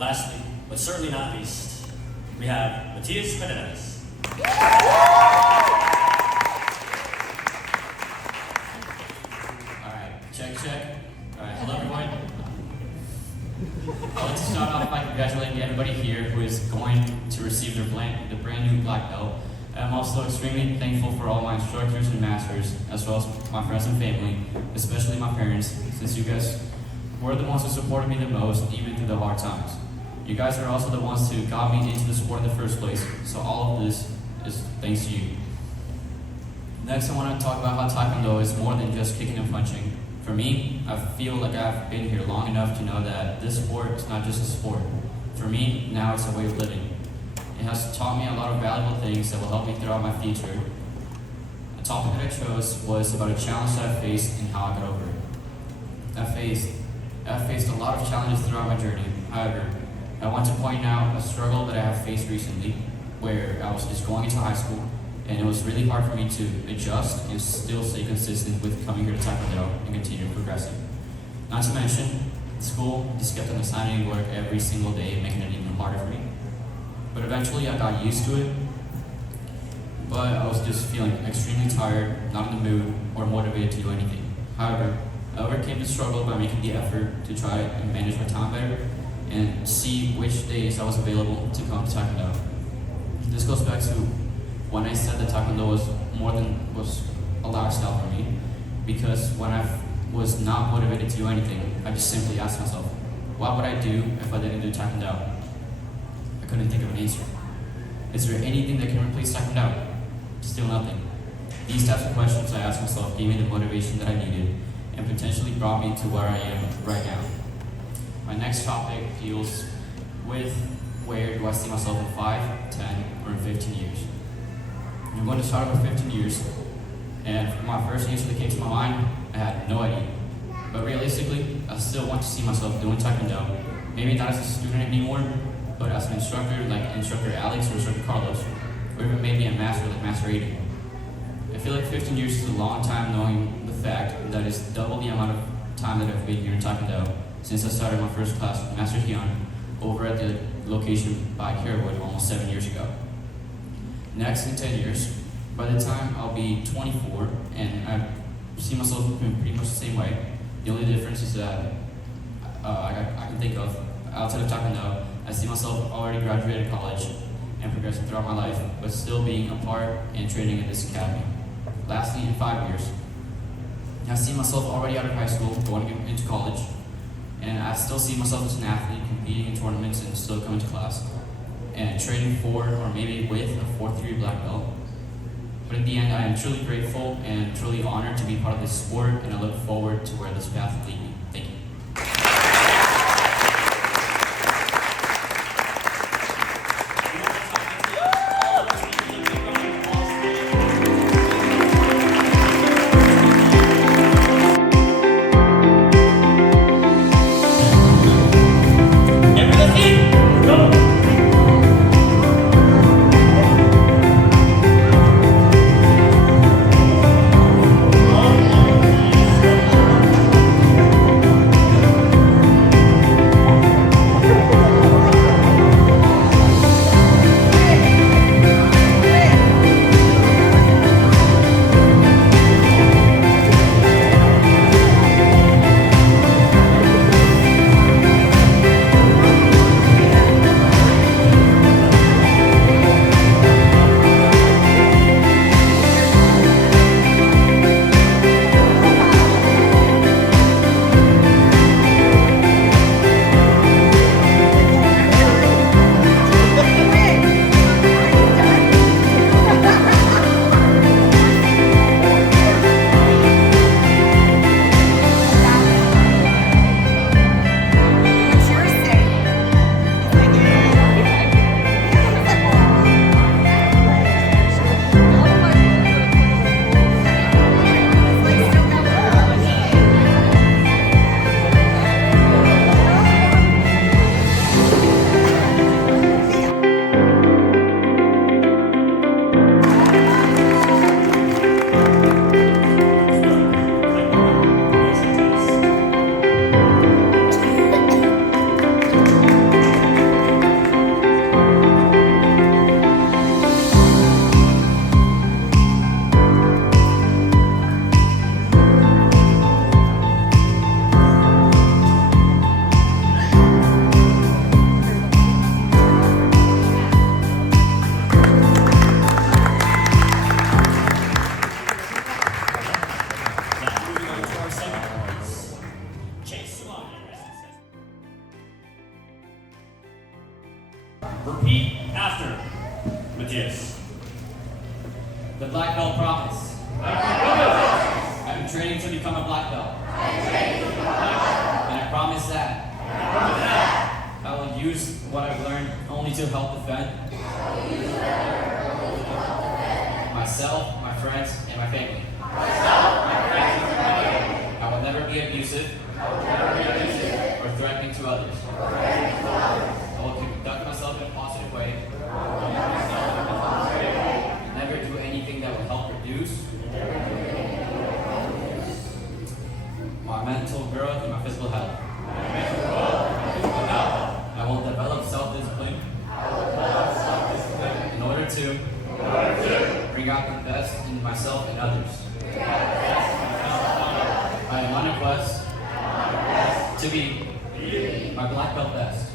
Lastly, but certainly not least, we have Matias Menendez. Alright, check. Alright, hello everyone. I'd like to start off by congratulating everybody here who is going to receive the brand new black belt. I'm also extremely thankful for all my instructors and masters, as well as my friends and family, especially my parents, since you guys were the ones who supported me the most, even through the hard times. You guys are also the ones who got me into the sport in the first place, so all of this is thanks to you. Next, I want to talk about how Taekwondo is more than just kicking and punching. For me, I feel like I've been here long enough to know that this sport is not just a sport. For me, now it's a way of living. It has taught me a lot of valuable things that will help me throughout my future. The topic that I chose was about a challenge that I faced and how I got over it. I've faced a lot of challenges throughout my journey. However, I want to point out a struggle that I have faced recently, where I was just going into high school, and it was really hard for me to adjust and still stay consistent with coming here to Taekwondo and continue progressing. Not to mention, school just kept on assigning work every single day, making it even harder for me. But eventually I got used to it, but I was just feeling extremely tired, not in the mood, or motivated to do anything. However, I overcame the struggle by making the effort to try and manage my time better and see which days I was available to come to Taekwondo. This goes back to when I said that Taekwondo was a lifestyle for me, because when I was not motivated to do anything, I just simply asked myself, what would I do if I didn't do Taekwondo? I couldn't think of an answer. Is there anything that can replace Taekwondo? Still nothing. These types of questions I asked myself gave me the motivation that I needed and potentially brought me to where I am right now. My next topic deals with where do I see myself in 5, 10, or in 15 years. I'm going to start with 15 years, and for my first answer that came to my mind, I had no idea. But realistically, I still want to see myself doing Taekwondo. Maybe not as a student anymore, but as an instructor like Instructor Alex or Instructor Carlos, or even maybe a master like Master Aiden. I feel like 15 years is a long time, knowing the fact that it's double the amount of time that I've been here in Taekwondo since I started my first class with Master Hyun over at the location by Carrollwood almost 7 years ago. Next, in 10 years, by the time I'll be 24, and I see myself in pretty much the same way. The only difference is that I can think of, outside of Taekwondo, I see myself already graduated college and progressing throughout my life, but still being a part and training in this academy. Lastly, in 5 years, I see myself already out of high school, going into college, and I still see myself as an athlete, competing in tournaments and still coming to class, and training for, or maybe with, a 4th-degree black belt. But in the end, I am truly grateful and truly honored to be part of this sport, and I look forward to where this path will lead me. Thank you. Repeat after Matthias. The black belt promise. I'm training to become a black belt. And I promise that I will use what I've learned only to help defend myself, my friends, and my family. I will never be abusive or threatening to others. I will conduct myself in a positive way. Never do anything that will help reduce my mental growth and my physical health. I will develop self-discipline in order to bring out the best in myself and others. I am on a quest to be my black belt best.